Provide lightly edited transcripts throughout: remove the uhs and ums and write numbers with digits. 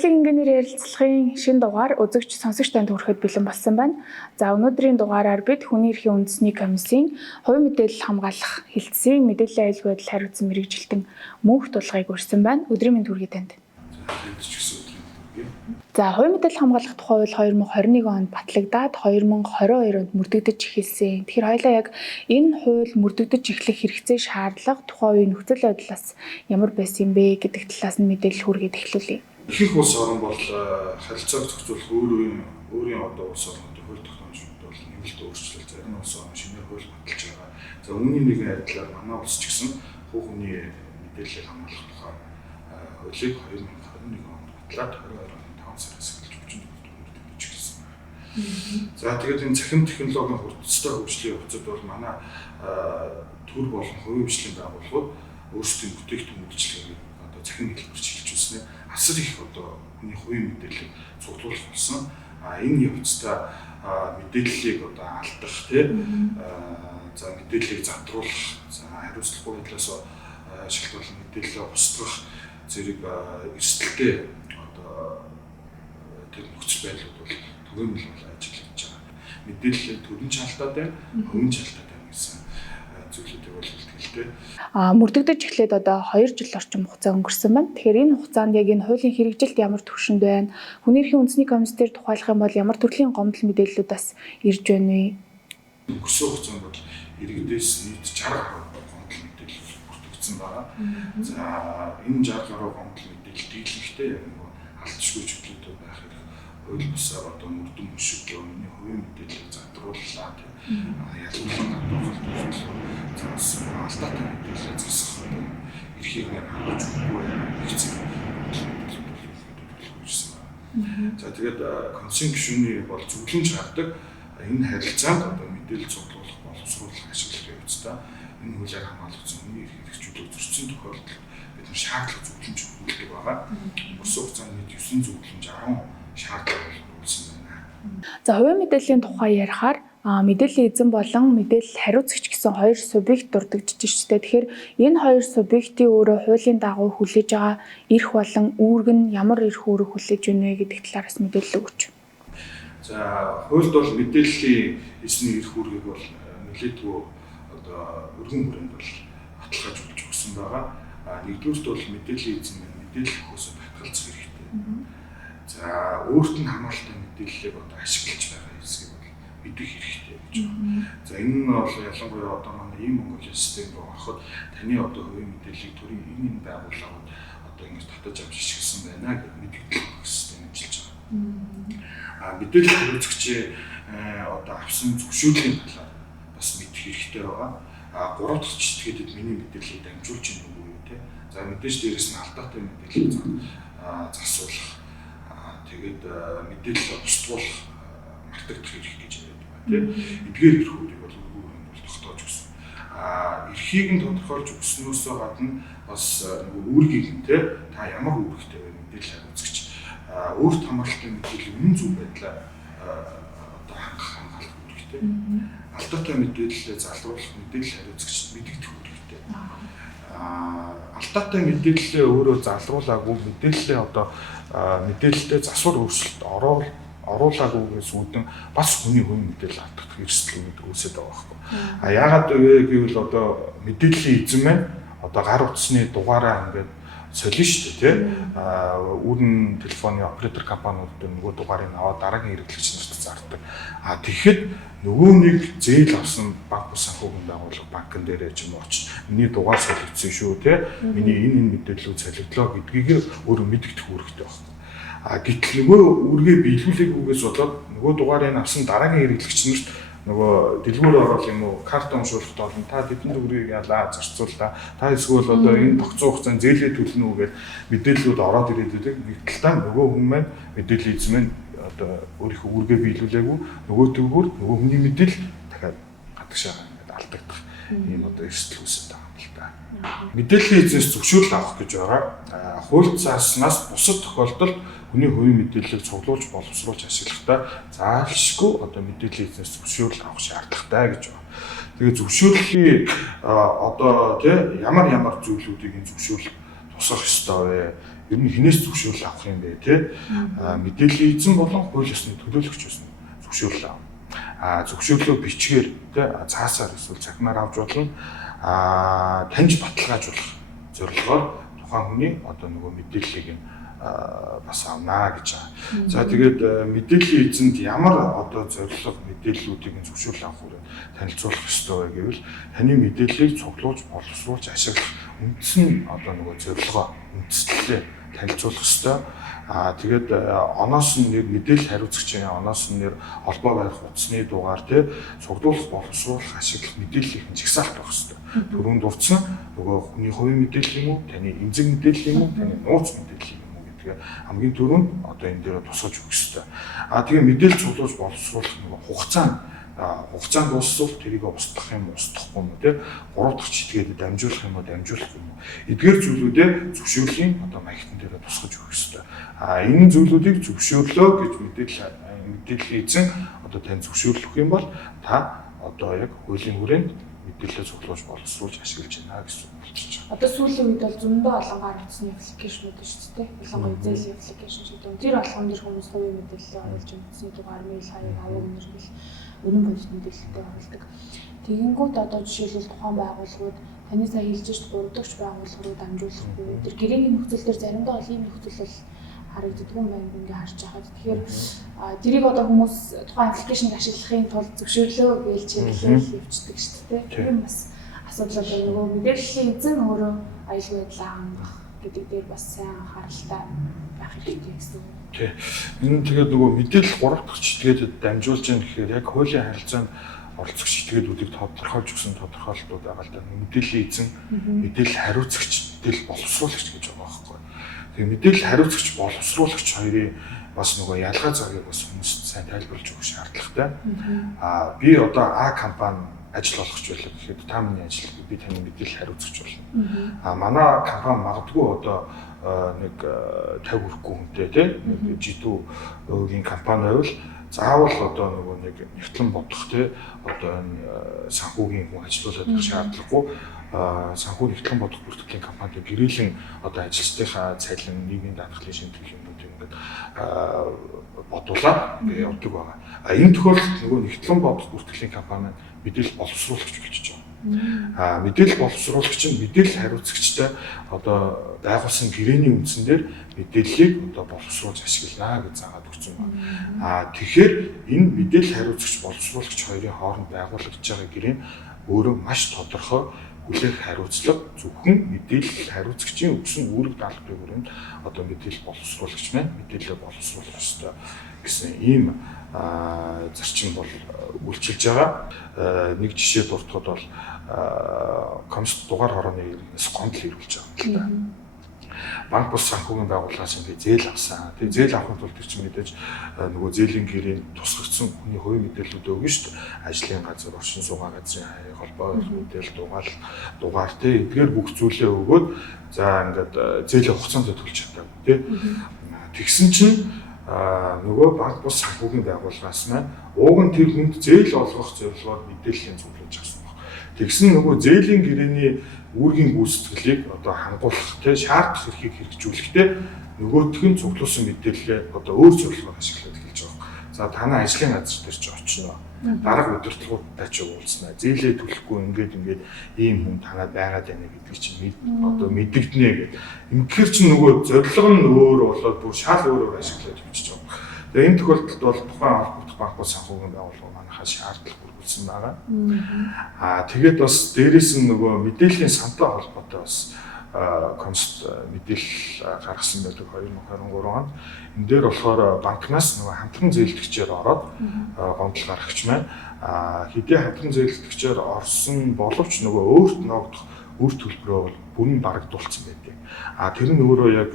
Хуулийн инженерийн ярилцлагын шинэ дугаар үзэгч сонсогч танд хүрэхэд бэлэн болсон байна. За өнөөдрийн дугаараар бид хүний эрхийн үндэсний комиссийн хувийн мэдээлэл хамгаалах хэлтсийн мэдээллийн аюулгүй байдал хариуцсан мэргэжилтэн мөнх дулгыг өрсөн байна. Өдрийн мэнд хүргэе танд. За хувийн мэдээлэл хамгаалах тухай хууль 2021 онд батлагдаад 2022 онд мөрдөгдөж эхэлсэн. Тэгэхээр хоёлаа яг энэ хууль мөрдөгдөж эхлэх хэрэгцээ шаардлага тухайн үеийн нөхцөл байдлаас ямар байсан юм бэ гэдэг талаас нь мэдээлэл хүргээд эхлүүлье. Ихэнх улс орн бол харилцааг зохицуулах өөрийн одоо улс орнуудын хууль тогтоомжууд бол нэмэлт өөрчлөлт зарим улс орн шинээр хууль баталж байгаа. За үүний нэгэн адилаар манай улс ч гэсэн хүний мэдээллийг хамгаалах тухай хуулийг 2021 онд батлаад 22 оны 5 сараас эхэлж мөрдөгдөж эхэлсэн. За тэгээд энэ цахим технологийн хурцтай хөгжлийн явцад бол манай төр болон хувийн хөгжлийн байгууллагууд өөрсдийн бүтээгдэхүүн үйлчлэгийг одоо цахим хэлбэрт шилжүүлснээр асар их одоо хүний хувийн мэдээллийг цуглуулах болсон. Энэ явцдаа мэдээллийг одоо алдах за мэдээллийг задруулах, за хариуцлагагүй байдлаас шалтгаалсан мэдээлэлээ устгах зэрэг эрсдэлтэй одоо тэр нөхцөл байдлууд бол түгээмэл ажиглаж байгаа. Мэдээлэл төрийн чалтаад байна, хувийн чалтаад байна гэсэн зүйлүүдийг бол хэлтгэлтэй. Мөрдөгдөж эхлээд одоо 2 жил орчим хугацаа өнгөрсөн байна. Тэгэхээр энэ хугацаанд яг энэ хуулийн хэрэгжилт ямар төвшөнд байна? Хүний эрхийн үндэсний комиссээр тухайлах юм бол ямар төрлийн гомдол мэдээллүүдээс ирж байна вэ? Өнгөрсөн хугацаанд бол иргэдээс нийт 60 гаруй гомдол мэдээлэл бүртгэгдсэн байна. За энэ 60 гаруй гомдол мэдээлэл дийлэнхтэй яг нэг алдчихгүй чиглэлүүд байх хэрэг. Хууль бусаар одоо мөрдөн мөшиг өмнө хувийн мэдээллийг задрууллаа. Ялгарлан алдаатай мэдээлэл засах эрхийг хангаж өгөхгүй хэцүү. За тэгээд консен гишүүний бол зөвлөмж гаргадаг энэ харилцаанд одоо мэдээлэл цуглуулах боловсруулах ашиглах явцдаа энэ хуулиар хамгаалагдсан хүний эрх хэрэгжүүлэх зөрчсөн тохиолдолд бид нар шаардлага зөвлөмж өгүүлдэг байгаа. Өнгөрсөн хугацаанд нийт 9 зөвлөмж 10 шаардлага өгүүлсэн байна. За хувийн мэдээллийн тухай ярихаар мэдээллийн эзэн болон мэдээлэл хариуцагч гэсэн хоёр субъект дурддагдж штэ. Тэгэхээр энэ хоёр субъектийн өөрөө хуулийн дагуу хүлээж байгаа эрх болон үүрэг нь ямар эрх үүрэг хүлээж байна вэ гэдэг талаараас мэдээлэл өгч. За хуульд бол мэдээллийн эзний эрх үүргийг бол нөлөөдгөө одоо өргөн хүрээнд бол баталгааж өгсөн байгаа. Нэгдүгüрт бол мэдээллийн эзэн мэдээлэл өгөхөөс батгалзах хэрэгтэй. За өөрт нь хамааралтай мэдээллийг одоо ашиглаж байгаа хэсгийг бол мэдэх хэрэгтэй гэж байна. За энэ нь бол ялангуяа одоо манай e-Mongolia систем руу ороход таны одоо хувийн мэдээллийг төрийн энэ байгууллагууд одоо ингэж татаж авч ашигласан байна гэж мэдээлэл систем ажиллаж байгаа. Мэдээлэл хариуцагчийн одоо авсан зөвшөөрлийн талаар бас мэдэх хэрэгтэй байгаа. 3 дахь чиглэлд миний мэдээллийг дамжуулж ийн үгүй юу те. За мэдээж дээрээс нь алдаатай мэдээллийг засуулах. Тэгээд мэдээлэл устгуулах мартагдах эрх гэж яриад байгаа тийм. Эдгээр эрх үүрийг бол өргөн хүрээнд бол тогтоож өгсөн. Эрхийг нь тодорхойлж өгснөөс гадна бас нэг үүргийг нь та ямар үүрэгтэй вэ мэдээлэл хариуцагч өөрт хамааралтай мэдээлэл үнэн зөв байдлаа одоо хангах үүрэгтэй. Алдаатай мэдээлэлээ залруулах мэдээлэл хариуцагчд мэдэгдэх үүрэгтэй. Алдаатай мэдээлэлээ өөрөө залруулаагүй мэдээлэлээ одоо мэдээлэлтэй засвар өөрчлөлт оруулаагүйгээс үүдэн бас хүний хувийн мэдээлэл алдах эрсдэл үүсэж байгаа байхгүй. Яагаад вэ гэвэл одоо мэдээллийн эзэн маань одоо гар утасны дугаараа ингээд солино шүү дээ тийм. Үүрэн телефоны оператор компаниуд нөгөө дугаарыг аваад дараагийн хэрэглэгч нарт зардаг. Тэгэхэд нөгөө нэг зээл авсан банк санхүүгийн байгууллага банкн дээрээ ч юм уу очиж миний дугаар солигдсон шүү тийм. Миний энэ мэдээллүүд солигдлоо гэдгийг өөрөө мэдгдэх үүрэгтэй байна. Гэтэл нөгөө үргээ биелүүлээгүйгээс болоод нөгөө дугаарыг авсан дараагийн хэрэглэгч нарт нөгөө дэлгүүр орол юм уу карт уншуулахад олон та тэдэн төгрөгийг ялаа зарцууллаа. Та эсвэл одоо энэ тогтцоо хугацаанд зээлээ төлнө үү гэж мэдээллүүд ороод ирээд байдаг. Гэтэл та нөгөө хүн маань мэдээллийн эзэн маань одоо өөрийнхөө үргээ биелүүлээгүй нөгөө төгөөр нөгөө хүний мэдээлэл дахиад гадагшаа ингээд алдагдах ийм одоо эрсдэл үүсэж байгаа юм л та. Мэдээллийн эзнээс зөвшөөрөл авах гэж байгаа. Хууль зааснаас бусад тохиолдолд хүний хувийн мэдээллийг цуглуулж боловсруулж ашиглахдаа заашгүй одоо мэдээллийн эзнээс зөвшөөрөл авах шаардлагатай гэж байна. Тэгээ зөвшөөрлийг одоо ямар зүйлүүдийг зөвшөөрөл тусах ёстой вэ? ер нь хинээс зөвшөөрөл авах юм бэ те мэдээллийн эзэн болон хууль ёсны төлөөлөгч байсан зөвшөөрөл авна. Зөвшөөрлөө бичгээр те цаасаар эсвэл цахимаар авч болно. Таньж баталгаажуулах зорилгоор тухайн хүний одоо нөгөө мэдээллийг нь бас авнаа гэж байгаа. За тэгээд мэдээллийн эзэнд ямар одоо зорилго мэдээллүүдийг нь зөвшөөрөл авах үрээ танилцуулах ёстой вэ гэвэл таны мэдээллийг цуглуулж боловсруулж ашиглах үндсэн одоо нөгөө зорилгоо үндэслэлээ танилцуулах ёстой. Тэгээд оноос нь нэр мэдээлэл хариуцагчийн оноос нь нэр холбоо барих утасны дугаар те цуглуулах боловсруулах ашиглах мэдээллийнх нь жагсаалт байх ёстой. Түрүүнд дурдсан нөгөө хүний хувийн мэдээлэл юм уу, таны эмзэг мэдээлэл юм уу, таны нууц мэдээлэл юм уу гэдгээ хамгийн түрүүнд одоо энэ дээр тусгаж өгөх ёстой. Тэгээ мэдээлэл цуглуулж боловсруулах нөгөө хугацаанд дуусвал тэрийг устгах юм уу, устгахгүй юм уу те 3 дахь читгээд дамжуулах юм уу, дамжуулахгүй юм уу. Эдгээр зүйлүүдээ зөвшөөрлийн одоо маягтан дээр тусгаж өгөх ёстой. Энэ зүйлүүдийг зөвшөөрлөө гэж мэдээлэл эзэн одоо тань зөвшөөрлөх юм бол та одоо яг хуулийн хүрээнд мэдээлэл цуглуулж боловсруулж ашиглаж байна гэсэн үг болчихж байгаа. Одоо сүүлийн үед бол зөндөө олон гар утасны аппликейшнүүд шүү дээ. Ялангуяа зээлийн аппликейшн шиг юм. Тэр болгон дээр хүмүүс хувийн мэдээлэл оруулж утасны дугаар, мэйл хаяг, аваа нэрмэл өрийн бодис мэдээлэлтэй оруулдаг. Тэгэнгүүт одоо жишээлбэл тухайн байгууллагууд таны сая хэлж шít 3 дахь байгууллага руу дамжуулахгүй. Тэр гэрээний нөхцөл дээр заримдаа бол ийм нөхцөл бол харагддаг юм байна ингээ харж байхад. Тэгэхээр тэрийг одоо хүмүүс тухайн аппликейшнийг ашиглахын тулд зөвшөөрлөө гэж чиглэлээр хөвчдөг шүү дээ. Тэр бас асуудал одоо нөгөө мэдээллийн эзэн өөрөө аюулгүй байдлаа хангах гэдэг дээр бас сайн анхааралтай байх хэрэгтэй гэсэн үг. Тий. Энэ тэгээд нөгөө мэдээлэл 3 дахь чиглэлд дамжуулж яах гэхээр яг хуулийн харилцаанд оролцох чиглэлүүдийг тодорхойлж өгсөн тодорхойлолтууд байгаа л да. Мэдээллийн эзэн, мэдээлэл хариуцагч, мэдээлэл боловсруулагч гэж байгаа байхгүй. Тэгээ мэдээлэл хариуцагч, боловсруулагч хоёрын бас нөгөө ялгаа зовёог бас хүмүүст сайн тайлбарлаж өгөх шаардлагатай. Би одоо А компани ажил олгож байлаа гэхэд та миний ажил би таны мэдээлэл хариуцагч болно. Манай компани магадгүй одоо нэг 50 хүрэхгүй хүнтэй тийм нэг жидүүгийн компани байвал заавал одоо нөгөө нэг нэгтлэн бодох тийм одоо энэ санхүүгийн хүн ажилуулад байх шаардлагагүй санхүү нэгтлэн бодох бүртгэлийн компанид гэрээлэн одоо ажилчдынхаа цалин нийгмийн даатгалын шимтгэл юмнууд ингээд бодуулаад явдаг байгаа. Энэ тохиолдолд нөгөө нэгтлэн бодох бүртгэлийн компани мэдээлэл боловсруулагч болчихж байгаа. Мэдээлэл боловсруулагч нь мэдээлэл хариуцагчтай одоо байгуулсан гэрээний үндсэн дээр мэдээллийг одоо боловсруулж ашиглана гэж заагаад өгсөн байна. Тэгэхээр энэ мэдээлэл хариуцагч боловсруулагч хоёрын хооронд байгуулагдж байгаа гэрээн өөрөө маш тодорхой хүлээх хариуцлага зөвхөн мэдээлэл хариуцагчийн өгсөн үүрэг даалгаврын хүрээнд одоо мэдээлэл боловсруулагч маань мэдээлэлээ боловсруулах ёстой гэсэн ийм зарчим бол үйлчилж байгаа. Нэг жишээ дурдахад бол Комст дугаар хорооны гомдол ирүүлж байгаа юм л да. Банк бус санхүүгийн байгууллагаас ингээд зээл авсан. Тэгээ зээл авахын тулд тэр чинь мэдээж нөгөө зээлийн гэрээнд тусгагдсан хүний хувийн мэдээллүүд өгнө шүү дээ. Ажлын газар, оршин суугаа газрын холбоо мэдээлэл дугаар тий эдгээр бүх зүйлээ өгөөд за ингээд зээлийн хугацаанд төлж чадаагүй тий. Тэгсэн чинь нөгөө банк бус санхүүгийн байгууллагаас маань уг нь тэр хүнд зээл олгох зорилгоор мэдээллийн цуглуулж авсан баг. Тэгсэн нөгөө зээлийн гэрээний үүргийн гүйцэтгэлийг одоо хангуулах тий шаардах эрхийг хэрэгжүүлэхдээ нөгөөх нь цуглуулсан мэдээлэлээ одоо өөр зорилгоор ашиглаад эхэлж байгаа. За танай ажлын газар дээр ч очино. Дарга удирдлагуудтай ч уулзнаа. Зээлээ төлөхгүй ингээд ийм хүн танад байгаад байна гэдгийг чинь одоо мэдэгднэ гэдэг. Ингэхэр чинь нөгөө зорилго нь өөр болоод бүр шал өөрөөр ашиглаад явчихж байгаа. Тэгээ энэ тохиолдолд бол тухайн холбогдох банк бол санхүүгийн байгууллага манайхаа шаардлага бүрдүүлсэн байгаа. Тэгээд бас дээрээс нь нөгөө мэдээллийн сантай холбоотой бас Комст мэдээлэл гаргасан байдаг 2023 онд. Энэ дээр болохоор банкнаас нөгөө хамтран зээлдэгчээр ороод гомдол гаргагч маань хэдий хамтран зээлдэгчээр орсон боловч нөгөө өөрт ногдох үр төлбөрөө бол бүрэн барагдуулсан байдаг. Тэр нь өөрөө яг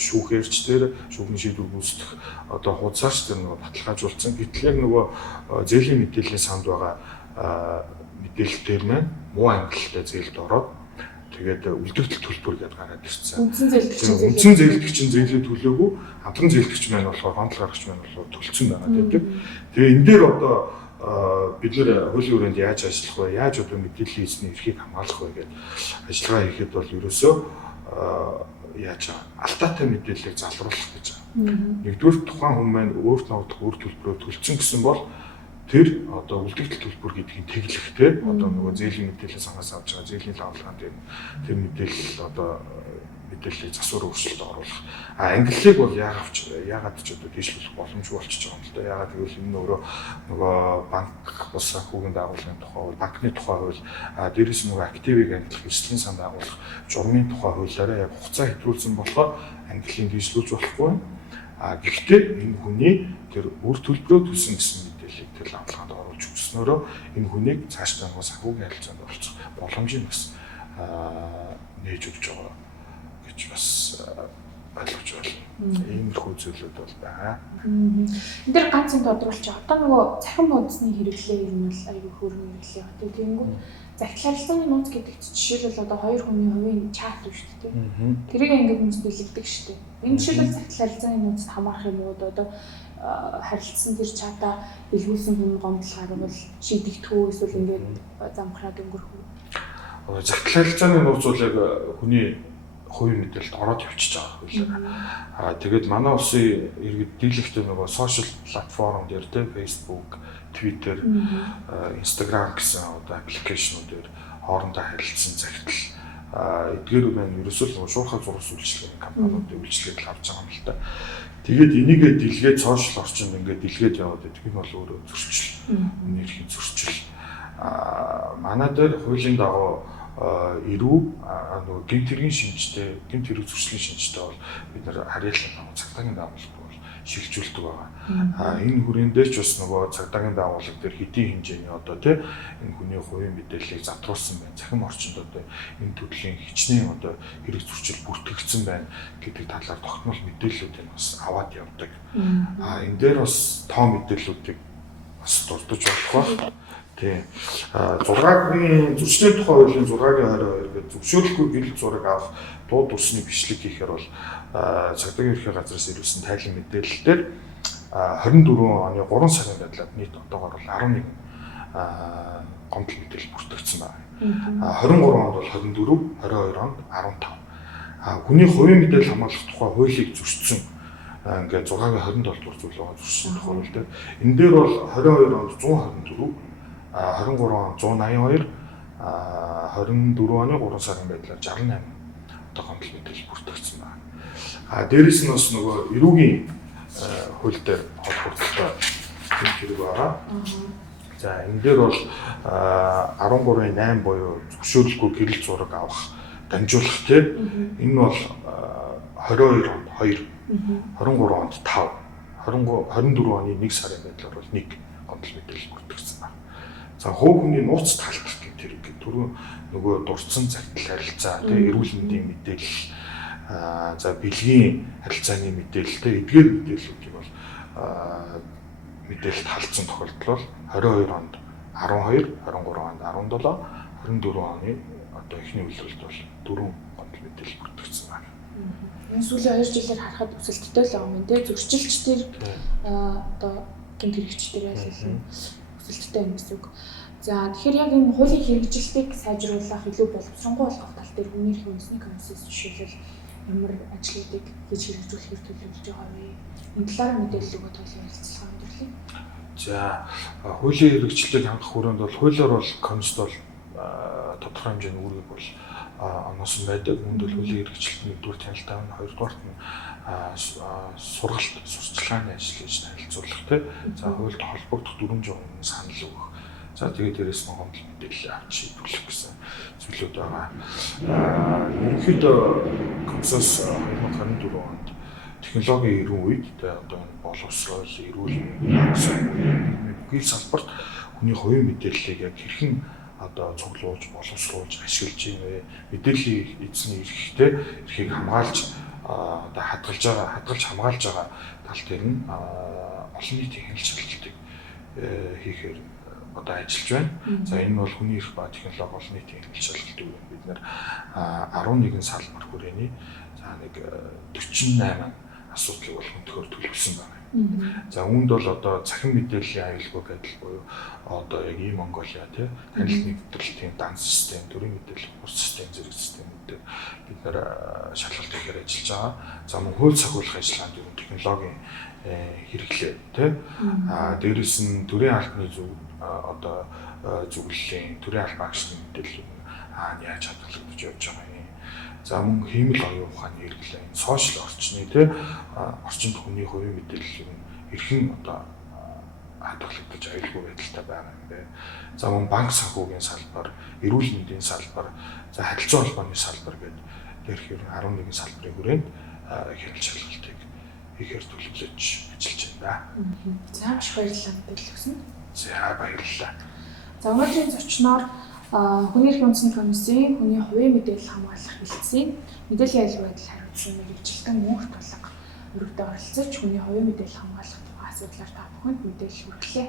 шүүхээрч дээр шүүхний шийдвэр гүйцэтгэх одоо хуудасаач тэр нөгөө баталгаажуулсан. Гэтэл яг нөгөө зээлийн мэдээллийн санд байгаа мэдээлэл дээр маань муу ангиллалтай зээлд ороод тэгээд үлдэгдэл төлбөр гэдээ гараад ирсэн. Үндсэн зээлдэгчийн зээлээ төлөөгүй хамтран зээлдэгч маань болохоор гомдол гаргагч маань болохоор төлцсөн байгаа гэдэг. Тэгээ энэ дээр одоо бид нэр хуулийн хүрээнд яаж ажиллах вэ? Яаж одоо мэдээллийн эзний эрхийг хамгаалах вэ гэдэг ажиллагаа хийхэд бол ерөөсөө яаж алтаатай мэдээллийг залруулах гэж байгаа. Нэгдүгээр тухайн хүн маань өөрт ногдох үр төлбөрөөр төлсөн гэсэн бол тэр одоо үлдэгдэл төлбөр гэдгийг тэглэх те одоо нөгөө зээлийн мэдээлэл сангаас авч байгаа зээлийн лавлагаанд тэр мэдээлэл одоо мэдээллийг засвар өөрчлөлт оруулах. Англиг бол яагаад ч одоо дэвшлүүлэх боломжгүй болчихж байгаа юм л да. Яагаад гэвэл энэ нөгөө банк бус санхүүгийн байгууллагын тухай хууль, банкны тухай хууль, дээрээс нөгөө активыг ангилах, эрсдлийн сан байгуулах, журмын тухай хуулиараа яг хугацаа хэтрүүлсэн болохоор английн дэвшлүүлж болохгүй. Гэхдээ энэ хүний тэр үр төлбөрөө төлсөн гэсэн мэдээллийг тэр лавлагаанд оруулж өгснөөрөө энэ хүнийг цаашдаа нөгөө санхүүгийн харилцаанд оролцох боломжийг бас нээж өгч байгаа гэж бас ойлгож байна. Иймэрхүү зүйлүүд бол байгаа. Энэ дээр ганц юм тодруулж байгаа. Одоо нөгөө цахим нууцны хэрэглээ юм бол аюул хөрөнгө хэрэглээ байна. Тэгэнгүүт захидал харилцааны нууц гэдэг чинь жишээлбэл одоо хоёр хүний хувийн чат шүү дээ. Тэрийг ингээд хүмүүс бэлэгдэг шүү дээ. Энэ жишээлбэл захидал харилцааны нууцд хамаарах юм уу? Одоо харилцсан тэр чатаа илгүүлсэн хүн гомдол гарвал шийдэгдэхүү эсвэл ингээд замхраад өнгөрөх үү? Захидал харилцааны нууц бол яг хүний хувийн мэдээлэлд ороод явчихж байгаа хөлөө. Тэгээд манай улсын иргэд дийлэгтэй нөгөө сошиал платформ дээр те Facebook, Twitter, Instagram гэсэн одоо аппликейшнуудаар хоорондоо харилцсан захидал эдгээр маань ерөөсөө нөгөө шуурхай зураг үйлчлэгийн компаниудын үйлчлэгийг авч байгаа юм л та. Тэгээд энийгээ дэлгээд сошиал орчинд ингээд дэлгээд яваад байдаг. Энэ бол өөрөө зөрчил. Нэрхийн зөрчил. Манай дээр хуулийн дагуу ирүү нөгөө гэмт хэргийн шинжтэй, гэмт хэрэг зөрчлийн шинжтэй бол бид нар харьяалал нөгөө цагдаагийн байгууллага бол шилжүүлдэг байгаа. Энэ хүрээндээ ч бас нөгөө цагдаагийн байгууллага дээр хэдийн хэмжээний одоо тий энэ хүний хувийн мэдээллийг задруулсан байна. Захим орчинд одоо энэ төрлийн хичнээн одоо хэрэг зөрчил бүртгэгдсэн байна гэдэг талаар тогтмол мэдээллүүдийг бас аваад явдаг. Энэ дээр бас тоо мэдээллүүдийг бас дурдж болох ба. Тийм. 6-гийн зөрчлийн тухай хуулийн 6-гийн 22 гэдэг зөвшөөрлөхгүй гэрэл зураг авах дуу тусны бичлэг хийхээр бол цагдаагийн ерхий газраас ирүүлсэн тайлан мэдээлэлээр 24 оны 3 сарын байдлаар нийт одоогоор бол 11 гомдол мэдээлэл бүртгэгдсэн байна. 23 онд бол 24, 22 онд 15. Хүний хувийн мэдээлэл хамгаалах тухай хуулийг зөрчсөн ингээд 6-гийн 27 дугаар зүйл байгаа зөрчсөн тухай хууль дээр энэ дээр бол 22 онд 124 23 он 182, 24 оны 3 сарын байдлаар 68 одоо гомдол мэдээлэл бүртгэгдсэн байна. Дээрээс нь бас нөгөө эрүүгийн хууль дээр холбогдсон хэрэг байгаа. За энэ дээр бол 13-ын 8 буюу зөвшөөрлөхгүй гэрэл зураг авах, дамжуулах тийм энэ бол 22 онд 2, 23 онд 5, 24 оны 1 сарын байдлаар бол 1 гомдол мэдээлэл бүртгэгдсэн байна. За хувь хүний нууц таалдах гэх тэр түрүү нөгөө дурдсан захидал харилцаа тэгээ эрүүл мэндийн мэдээлэл за бэлгийн харилцааны мэдээлэл тэ эдгээр мэдээллүүдийг бол мэдээлэлд халдсан тохиолдол бол 22 онд 12, 23 онд 17, 24 оны одоо эхний үйлрэлд бол 4 гомдол мэдээлэл бүртгэгдсэн байна. Энэ сүүлийн 2 жилээр харахад өсөлттэй л байгаа юм тий зөрчилч тэр одоо гэмт хэрэгч тэр байсан өсөлттэй юм гэсэн үг. За тэгэхээр яг энэ хуулийн хэрэгжилтийг сайжруулах, илүү боловсронгуй болгох тал дээр хүний эрхийн үндэсний комиссээс жишээлбэл ямар ажлуудыг хийж хэрэгжүүлэхээр төлөвлөж байгаа вэ? Энэ талаар мэдээлэл өгөх төлөв ярилцлага өндөрлөе. За хуулийн хэрэгжилтийг хангах хүрээнд бол хуулиар бол комисс бол тодорхой хэмжээний үүрэг бол оноосон байдаг. Үүнд бол хуулийн хэрэгжилтний нэгдүгээр танилтаа нь, хоёрдугаарт нь сургалт, сурчлагын ажил гэж танилцуулах тийм. За хуульд холбогдох 400% санал өгөх. За тэгээд дээрээс нь гомдол мэдээлэл авч шийдвэрлэх гэсэн зүйлүүд байгаа. Ерөнхийдөө комиссоос 2024 онд технологийн эрүүн үед одоо энэ боловсрол, эрүүл мэндийн бүхий салбарт хүний хувийн мэдээллийг яг хэрхэн одоо цуглуулж, боловсруулж, ашиглаж юм бэ? Мэдээллийн эзний эрхийг хамгаалж одоо хадгалж хамгаалж байгаа тал дээр нь олон нийтийн хяналт шалгалтыг хийхээр одоо ажиллаж байна. За энэ бол хүний эрх ба технологи олон нийтийн хяналт шалгалтыг бид нэр 11 салбар хүрээний за нэг 48 асуудлыг бол өнөхөр төлөвлөсөн байна. За үүнд бол одоо цахим мэдээллийн аюулгүй байдал буюу одоо яг e-Mongolia тий танилтны нэвтрүүлгийн дан систем, төрийн мэдээлэл бус систем зэрэг системүүдээр бид нэр шалгалт хийхээр ажиллаж байгаа. За мөн хууль сахиулах ажиллагаанд ер нь технологийн хэрэглээ тий дээрээс нь төрийн албаны зөв одоо зөвлөлийн төрийн албан агшны мэдээлэл яаж хадгалагдаж явж байгаа юм. За мөн хиймэл оюун ухааны хэрэглээ, сошиал орчны тий орчинд хүний хувийн мэдээлэл юм эрхэн одоо хадгалагдаж аюулгүй байдалтай байгаа юм бэ. За мөн банк санхүүгийн салбар, эрүүл мэндийн салбар, за харилцаа холбооны салбар гэдэг дээрх 11 салбарын хүрээнд хэрэгэл шалгалтыг хийхээр төлөвлөж ажиллаж байна. За маш баярлалаа мэдээлэл өгсөн. За баярлалаа. За өнөөдрийн зочноор хүний эрхийн үндэсний комиссийн хүний хувийн мэдээлэл хамгаалах хэлтсийн мэдээллийн аюулгүй байдал хариуцсан мэргэжилтэн мөнх тулга өргөдөө оролцож хүний хувийн мэдээлэл хамгаалах тухай асуудлаар та бүхэнд мэдээлэл хүргэлээ.